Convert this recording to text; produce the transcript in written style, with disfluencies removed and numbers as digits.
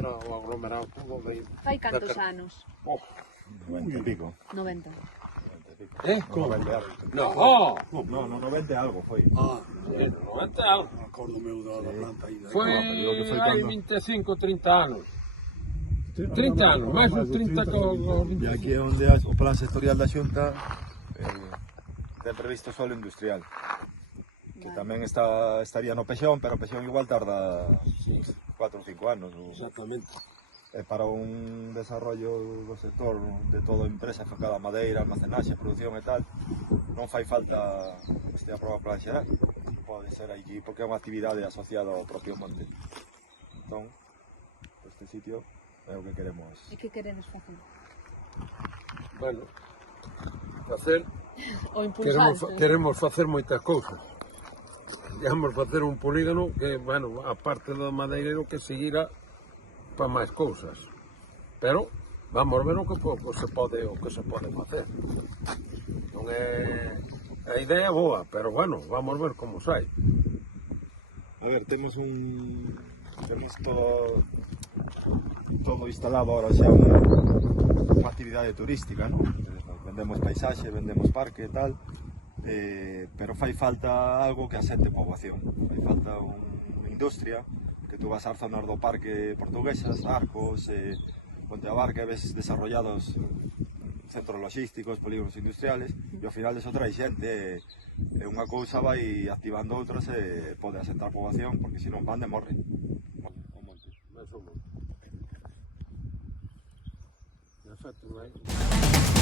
era o aglomerado todo Fai cantos anos? 90 y pico. 90. Como? 90 algo. No, No, no, 90 algo foi. 90 algo. acordo meu da planta aí. Foi digo que foi hai cando- 25, 30 anos. 30 anos, máis de 30 que o E aquí é onde o plan sectorial da Xunta ten previsto solo industrial. Que tamén estaría no Pexón, pero o Pexón igual tarda 4 ou 5 anos. Exactamente. Para un desarrollo do sector de toda a empresa enfocada a madeira, almacenaxe, produción e tal, non fai falta este aproba plan xeral. Pode ser aquí porque é unha actividade asociada ao propio monte. Entón, este sitio é o que queremos. E que queredes facer? Bueno, facer, O impulsante? queremos facer moitas cousas. Queremos facer un polígono que, bueno, a parte do madeireiro que seguirá para máis cousas. Pero vamos ver o que se pode facer. Non é a idea é boa, pero bueno, vamos ver como sai. A ver, temos todo instalado ahora xa unha actividade turística, ¿no? Vendemos paisaxe, vendemos parque e tal, pero fai falta algo que asente poboación, fai falta unha industria, que tú vas ás zonas do parque portuguesas, Arcos, Ponteabarca, ves desarrollados centros logísticos, polígonos industriales, e ao final deso trae xente, e unha cousa vai activando outras e pode asentar poboación, porque senón van de morre. O monte, máis o monte. De feito, non hai.